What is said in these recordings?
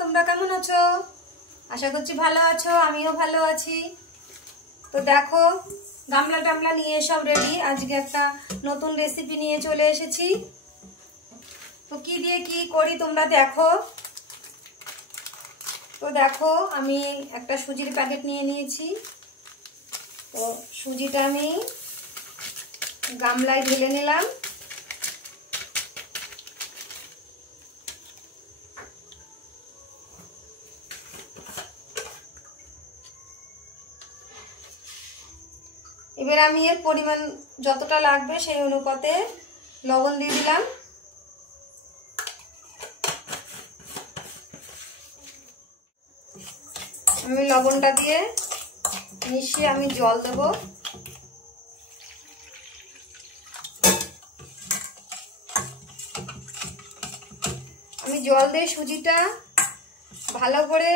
তোমরা কেমন আছো? আশা করছি ভালো আছো, আমিও ভালো আছি। তো দেখো গামলা টামলা নিয়ে সব রেডি। আজকে একটা নতুন রেসিপি নিয়ে চলে এসেছি। তো কি দিয়ে কি করি তোমরা দেখো। তো দেখো আমি একটা সুজির প্যাকেট নিয়ে নিয়েছি। তো সুজিটা আমি গামলায় ঢেলে নিলাম। এবার আমি এর পরিমাণ যতটা লাগবে সেই অনুপাতে লবণ দিয়ে দিলাম। আমি লবণটা দিয়ে মিশিয়ে আমি জল দেব। আমি জল দিয়ে সুজিটা ভালো করে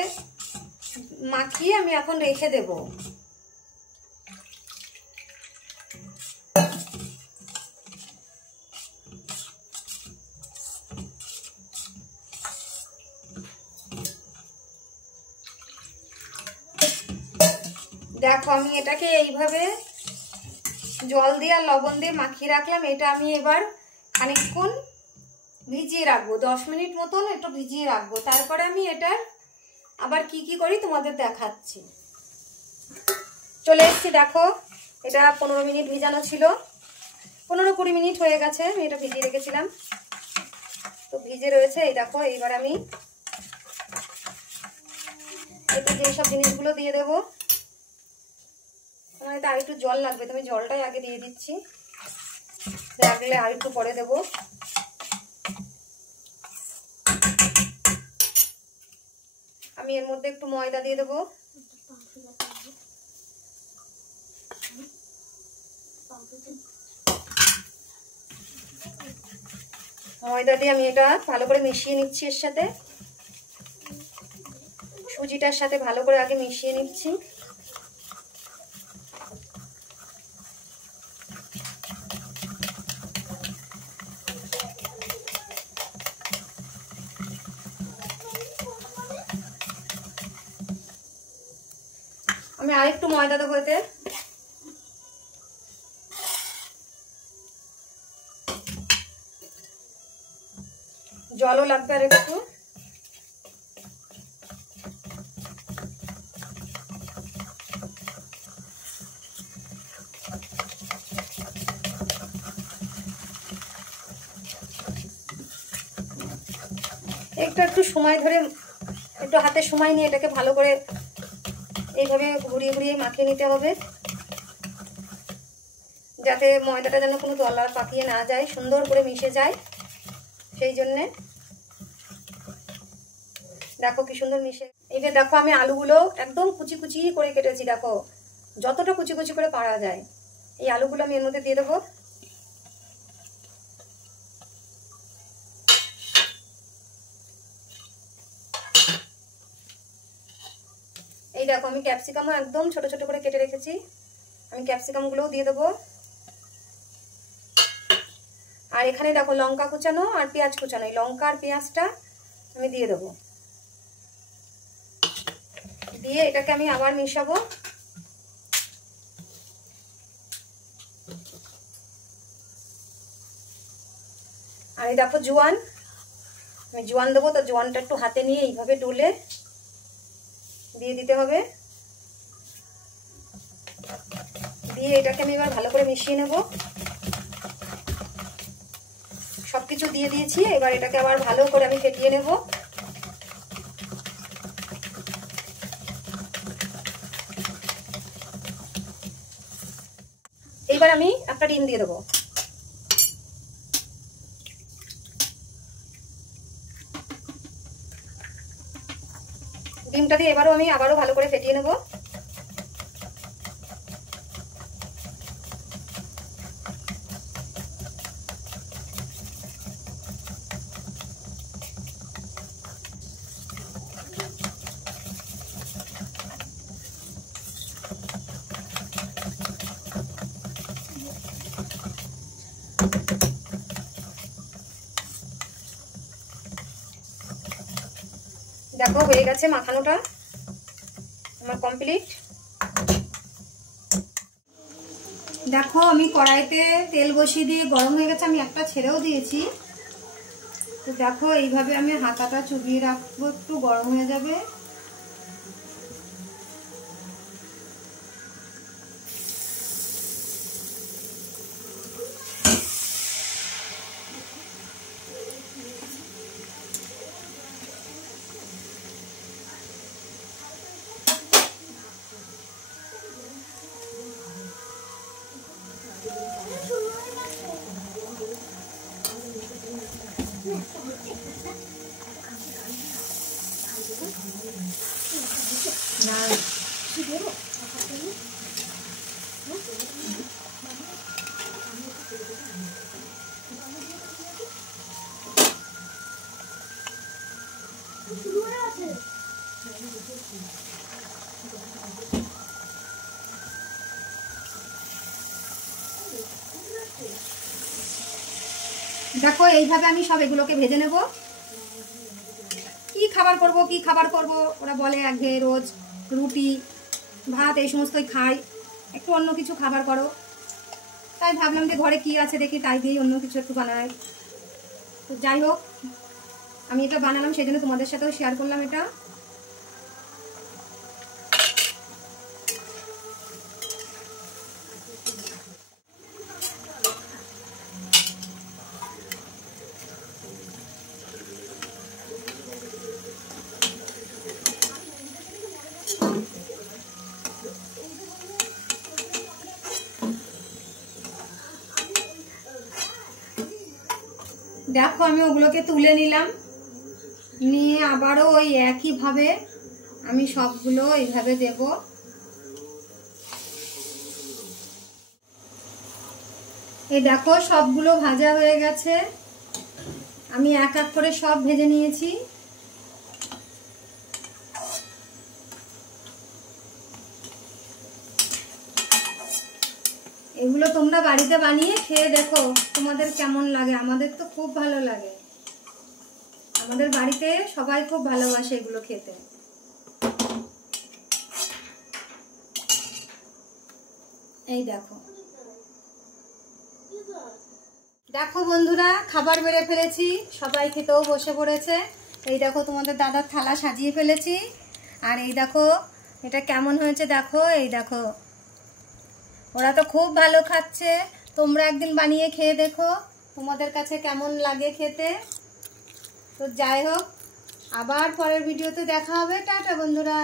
মাখিয়ে আমি এখন রেখে দেব। দেখো আমি এটাকে এইভাবে জল দিয়ে আর লবণ দিয়ে মাখিয়ে রাখলাম। এটা আমি এবার খানিকক্ষণ ভিজিয়ে রাখবো, 10 মিনিট মতন একটু ভিজিয়ে রাখবো। তারপরে আমি এটার আবার কি কি করি তোমাদের দেখাচ্ছি। চলে এসেছি, দেখো এটা 15 মিনিট ভিজানো ছিল, 15-20 মিনিট হয়ে গেছে। আমি এটা ভিজিয়ে রেখেছিলাম, তো ভিজে রয়েছে। এই দেখো এইবার আমি এতে যেসব জিনিসগুলো দিয়ে দেবো। আমার এটা আরেকটু জল লাগবে, তো আমি জলটাই আগে দিয়ে দিচ্ছি, লাগলে আরেকটু পরে দেবো। আমি এর মধ্যে একটু ময়দা দিয়ে দেবো। ময়দা দিয়ে আমি এটা ভালো করে মিশিয়ে নিচ্ছি। এর সাথে সুজিটার সাথে ভালো করে আগে মিশিয়ে নিচ্ছি। আমি আরেকটু ময়দা দেবো এতে। জলও লাগবে আর একটু। একটু সময় ধরে, একটু হাতে সময় নিয়ে এটাকে ভালো করে এইভাবে ঘুরিয়ে ঘুরিয়ে মাখিয়ে নিতে হবে, যাতে ময়দাটা যেন কোনো দলা পাকিয়ে না যায়, সুন্দর করে মিশে যায়। সেই জন্যে দেখো কি সুন্দর মিশে। এইবার দেখো আমি আলুগুলো একদম কুচি কুচি করে কেটেছি। দেখো যতটা কুচি কুচি করে পারা যায় এই আলুগুলো আমি এর মধ্যে দিয়ে দেবো। এই দেখো আমি ক্যাপসিকামও একদম ছোট ছোট করে কেটে রেখেছি, আমি ক্যাপসিকামগুলোও দিয়ে দেবো। আর এখানে দেখো লঙ্কা কুচানো আর পেঁয়াজ কুচানো, এই লঙ্কা আর পেঁয়াজটা আমি দিয়ে দেবো। দিয়ে এটাকে আমি আবার মিশাবো। আর এই দেখো জোয়ান, আমি জোয়ান দেবো। তো জোয়ানটা একটু হাতে নিয়ে এইভাবে ডলে দিয়ে দিতে হবে। দিয়ে এটাকে আমি এবার ভালো করে মিশিয়ে নেব। সবকিছু দিয়ে দিয়েছি, এবার এটাকে আবার ভালো করে আমি ফেটিয়ে নেব। এইবার আমি একটা ডিম দিয়ে দেবো। ডিমটা দিয়ে এবারও আমি আবারও ভালো করে ফেটিয়ে নেব। দেখো হয়ে গেছে মাখানোটা আমার কমপ্লিট। দেখো আমি কড়াইতে তেল বসিয়ে দিয়ে গরম হয়ে গেছে, আমি একটা ছেড়েও দিয়েছি। তো দেখো এইভাবে আমি হাতাটা চুবিয়ে রাখবো, একটু গরম হয়ে যাবে। দেখো এইভাবে আমি সব এগুলোকে ভেজে নেব। কি খাবার করব কি খাবার করব, ওরা বলে একঘেয়ে রোজ রুটি ভাত এই সমস্তই খাই, একটু অন্য কিছু খাবার করো। তাই ভাবলাম যে ঘরে কি আছে দেখি, তাই দিয়েই অন্য কিছু একটু বানাই। তো যাই হোক, আমি এটা বানালাম, সেই জন্য তোমাদের সাথেও শেয়ার করলাম এটা। দেখো আমি ওগুলোকে তুলে নিলাম, নিয়ে আবারও ওই একইভাবে আমি সবগুলো এইভাবে দেব। এই দেখো সবগুলো ভাজা হয়ে গেছে, আমি এক এক করে সব ভেজে নিয়েছি। এগুলো তোমরা বাড়িতে বানিয়ে খেয়ে দেখো তোমাদের কেমন লাগে। আমাদের তো খুব ভালো লাগে, আমাদের বাড়িতে সবাই খুব ভালোবাসে এগুলো খেতে। এই দেখো দেখো বন্ধুরা, খাবার বেড়ে ফেলেছি, সবাই খেতেও বসে পড়েছে। এই দেখো তোমাদের দাদার থালা সাজিয়ে ফেলেছি, আর এই দেখো এটা কেমন হয়েছে দেখো। এই দেখো ওরা তো খুব ভালো খাচ্ছে, তোমরা একদিন বানিয়ে খেয়ে দেখো তোমাদের কাছে কেমন লাগে খেতে। তো যাই হোক, আবার পরের ভিডিওতে দেখা হবে। টাটা বন্ধুরা।